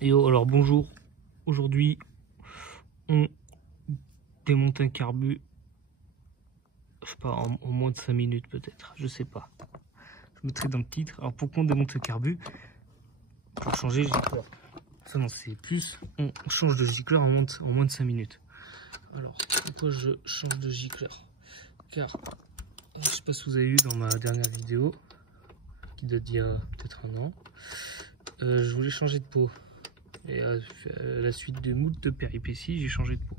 Et alors bonjour, aujourd'hui on démonte un carbu, je sais pas, en moins de 5 minutes peut-être, je sais pas. Je mettrai dans le titre. Alors pourquoi on démonte le carbu? Pour changer le gicleur. Ça non, c'est plus, on change de gicleur en moins de 5 minutes. Alors pourquoi je change de gicleur? Car, je sais pas si vous avez vu dans ma dernière vidéo, qui date d'il y a peut-être un an, je voulais changer de peau. Et à la suite de moult de péripéties, j'ai changé de peau.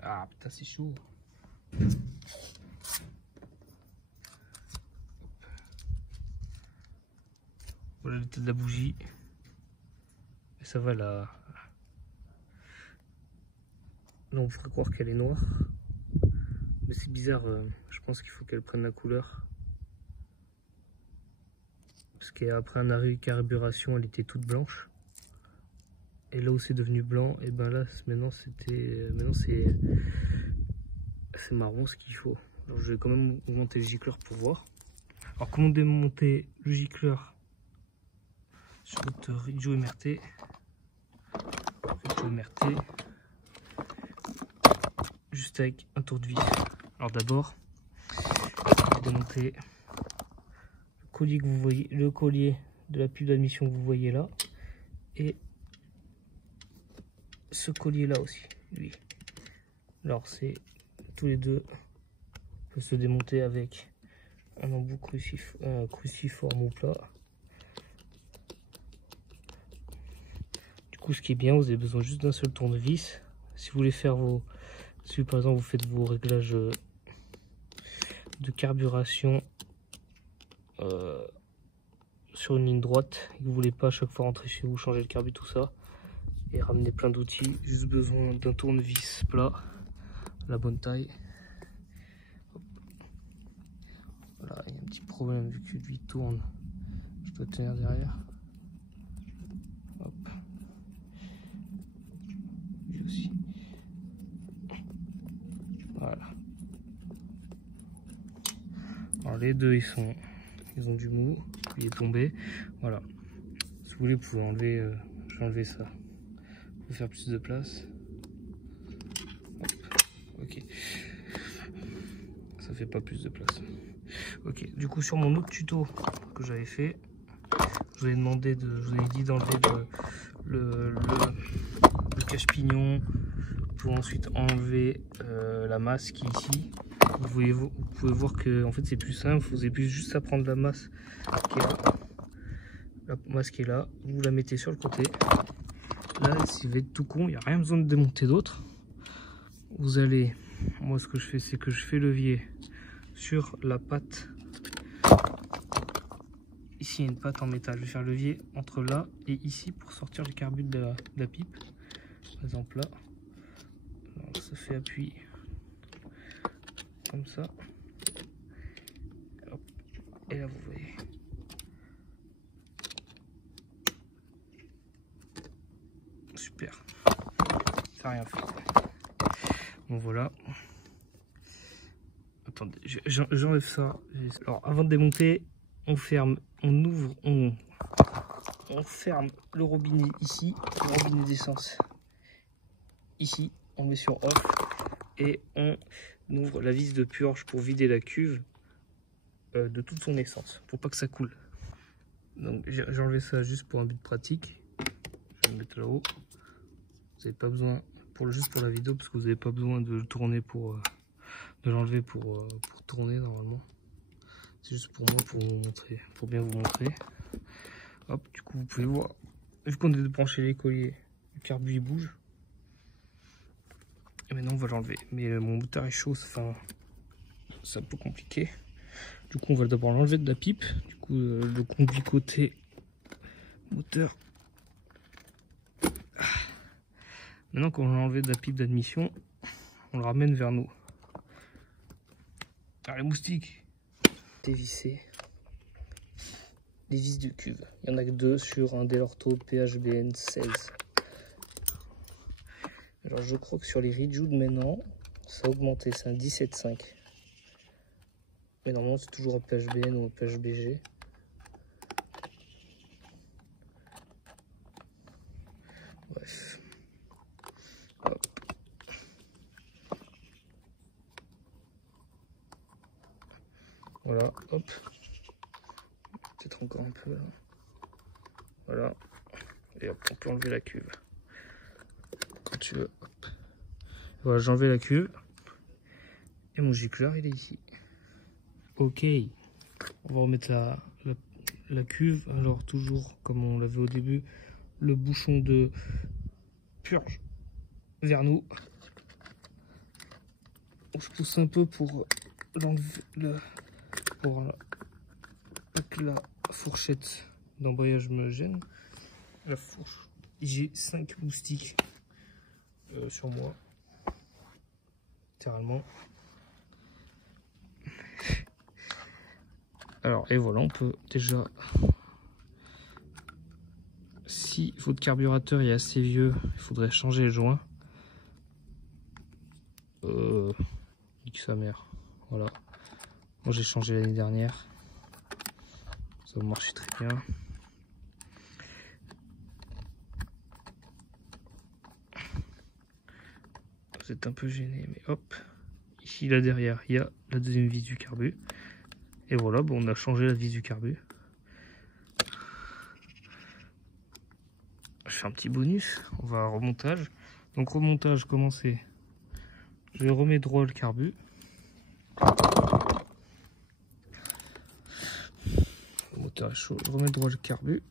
Ah putain, c'est chaud. Voilà l'état de la bougie. Et ça va là. Là on ferait croire qu'elle est noire. Mais c'est bizarre, je pense qu'il faut qu'elle prenne la couleur. Parce qu'après un arrêt de carburation, elle était toute blanche. Et là où c'est devenu blanc, et ben là maintenant c'est marron ce qu'il faut. Alors je vais quand même augmenter le gicleur pour voir. Alors comment démonter le gicleur sur votre Ridgio MRT? Juste avec un tour de vis. Alors d'abord, je vais démonter le collier que vous voyez, le collier de la pub d'admission que vous voyez là, et ce collier là aussi, lui. Alors c'est tous les deux peuvent se démonter avec un embout cruciforme ou plat. Du coup, ce qui est bien, vous avez besoin juste d'un seul tournevis. Si vous voulez faire si par exemple vous faites vos réglages de carburation sur une ligne droite et que vous voulez pas à chaque fois rentrer chez vous, changer le carbu, tout ça, et ramener plein d'outils, juste besoin d'un tournevis plat, la bonne taille. Hop. Voilà, il y a un petit problème vu que lui tourne, je dois tenir derrière. Hop. Lui aussi. Voilà. Alors les deux ils ont du mou, il est tombé. Voilà. Si vous voulez, vous pouvez enlever, je vais enlever ça pour faire plus de place. Hop. Ok. Ça fait pas plus de place. Ok. Du coup, sur mon autre tuto que j'avais fait, je vous avais dit d'enlever le cache-pignon pour ensuite enlever la masse qui est ici. Vous pouvez voir que en fait c'est plus simple, vous avez juste à prendre la masse qui est là. La masse qui est là, vous la mettez sur le côté. Là, si vous êtes tout con, il n'y a rien besoin de démonter d'autre. Vous allez, moi ce que je fais, c'est que je fais levier sur la patte. Ici il y a une patte en métal, je vais faire levier entre là et ici pour sortir le carbu de la pipe. Par exemple là, alors, ça fait appui comme ça. Hop. Et là vous voyez. Super. Ça n'a rien fait. Bon voilà. Attendez, j'enlève ça. Alors avant de démonter, on ferme, on ouvre, on ferme le robinet ici, le robinet d'essence ici, on met sur off et on ouvre la vis de purge pour vider la cuve de toute son essence, pour pas que ça coule. Donc j'ai enlevé ça juste pour un but pratique. Je vais le mettre là-haut. Vous n'avez pas besoin, juste pour la vidéo, parce que vous n'avez pas besoin de le tourner de l'enlever pour tourner normalement. C'est juste pour moi, pour vous montrer, pour bien vous montrer. Hop, du coup vous pouvez voir, vu qu'on est branché les colliers, le carbu il bouge. Et maintenant on va l'enlever. Mais mon moteur est chaud, enfin c'est un peu compliqué. Du coup on va d'abord l'enlever de la pipe. Du coup le combi côté moteur. Maintenant qu'on l'a enlevé de la pipe d'admission, on le ramène vers nous. Alors les moustiques, dévisser les vis de cuve. Il y en a que 2 sur un Delorto PHBN 16. Alors je crois que sur les Ridgio de maintenant, ça a augmenté, c'est un 17,5. Mais normalement c'est toujours un PHBN ou un PHBG. Voilà, hop. Peut-être encore un peu là. Voilà. Et hop, on peut enlever la cuve. Quand tu veux. Hop. Voilà, j'ai enlevé la cuve. Et mon gicleur, il est ici. Ok. On va remettre la cuve. Alors, toujours, comme on l'avait au début, le bouchon de purge vers nous. Je pousse un peu pour l'enlever, pour que la fourchette d'embrayage me gêne. La fourche. J'ai 5 moustiques sur moi. Littéralement. Alors, et voilà, on peut déjà... Si votre carburateur est assez vieux, il faudrait changer le joint. Nique sa mère. Voilà. Moi j'ai changé l'année dernière. Ça marche très bien. Vous êtes un peu gêné, mais hop. Ici là derrière, il y a la deuxième vis du carbu. Et voilà, bon, on a changé la vis du carbu. Je fais un petit bonus. On va à remontage. Donc remontage, comment c'est? Je remets droit le carbu. Le moteur est chaud. Je remets droit le carbu.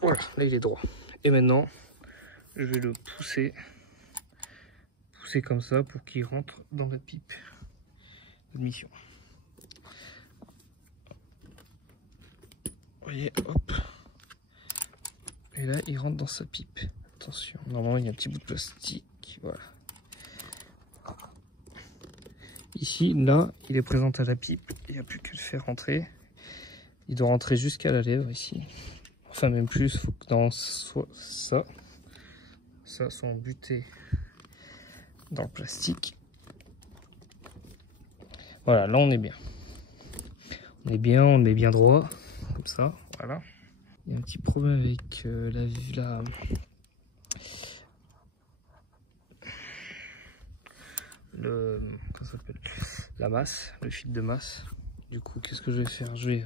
Voilà, là il est droit. Et maintenant, je vais le pousser comme ça pour qu'il rentre dans la pipe d'admission. Vous voyez, hop. Et là, il rentre dans sa pipe. Attention, normalement il y a un petit bout de plastique. Voilà. Ici, là, il est présent à la pipe. Il n'y a plus qu'à le faire rentrer. Il doit rentrer jusqu'à la lèvre ici. Enfin, même plus, il faut que dans soit ça soit embuté dans le plastique. Voilà, là on est bien. On est bien droit, comme ça, voilà. Il y a un petit problème avec comment ça s'appelle, la masse, le fil de masse. Du coup, qu'est-ce que je vais faire? Je vais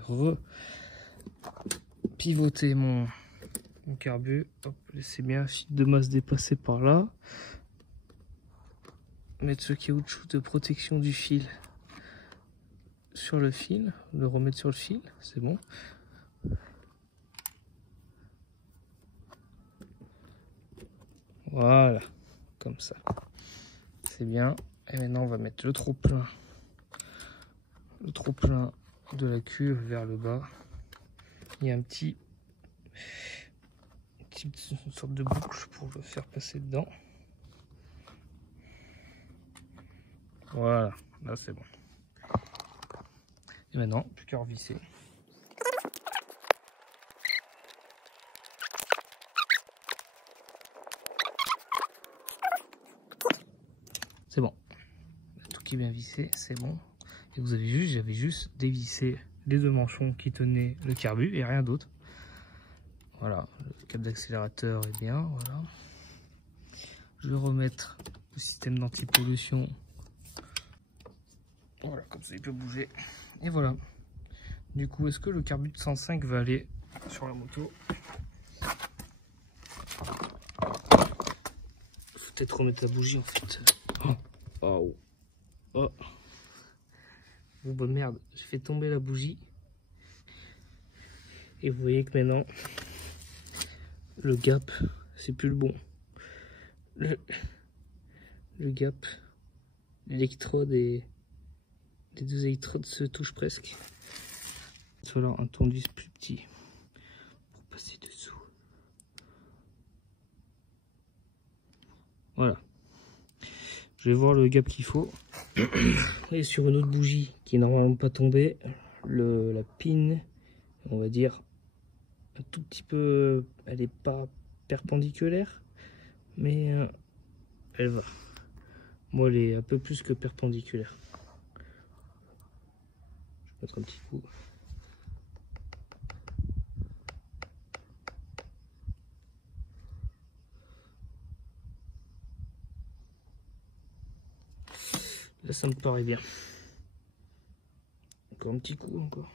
pivoter mon carbu. Hop, laissez bien un fil de masse dépasser par là. Mettre ce caoutchouc de protection du fil sur le fil, le remettre sur le fil, c'est bon. Voilà, comme ça. C'est bien. Et maintenant, on va mettre le trop-plein de la cuve vers le bas. Il y a une sorte de boucle pour le faire passer dedans. Voilà, là c'est bon. Et maintenant, plus qu'à revisser. C'est bon. Tout qui est bien vissé, c'est bon. Et vous avez vu, j'avais juste dévissé les deux manchons qui tenaient le carbu et rien d'autre. Voilà, le câble d'accélérateur est bien, voilà. Je vais remettre le système d'anti-pollution. Voilà, comme ça il peut bouger. Et voilà. Du coup, est-ce que le carbu de 105 va aller sur la moto? Faut peut-être remettre la bougie en fait. Oh. Oh. Oh bah merde, j'ai fait tomber la bougie. Et vous voyez que maintenant, le gap, c'est plus le bon. Le gap, l'électrode et les deux électrodes se touchent presque. Voilà un tournevis plus petit pour passer dessous. Voilà. Je vais voir le gap qu'il faut. Et sur une autre bougie qui est normalement pas tombée, la pin, on va dire un tout petit peu, elle est pas perpendiculaire, mais elle va. Moi, elle est un peu plus que perpendiculaire. Je vais mettre un petit coup. Là, ça me paraît bien. Encore un petit coup, encore.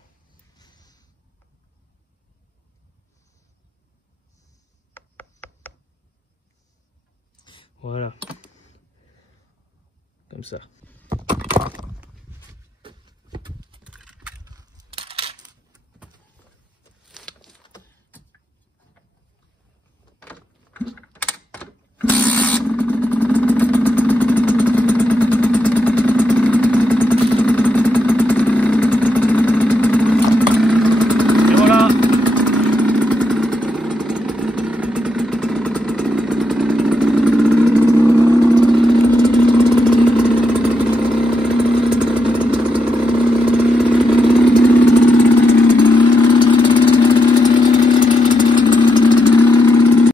Voilà. Comme ça.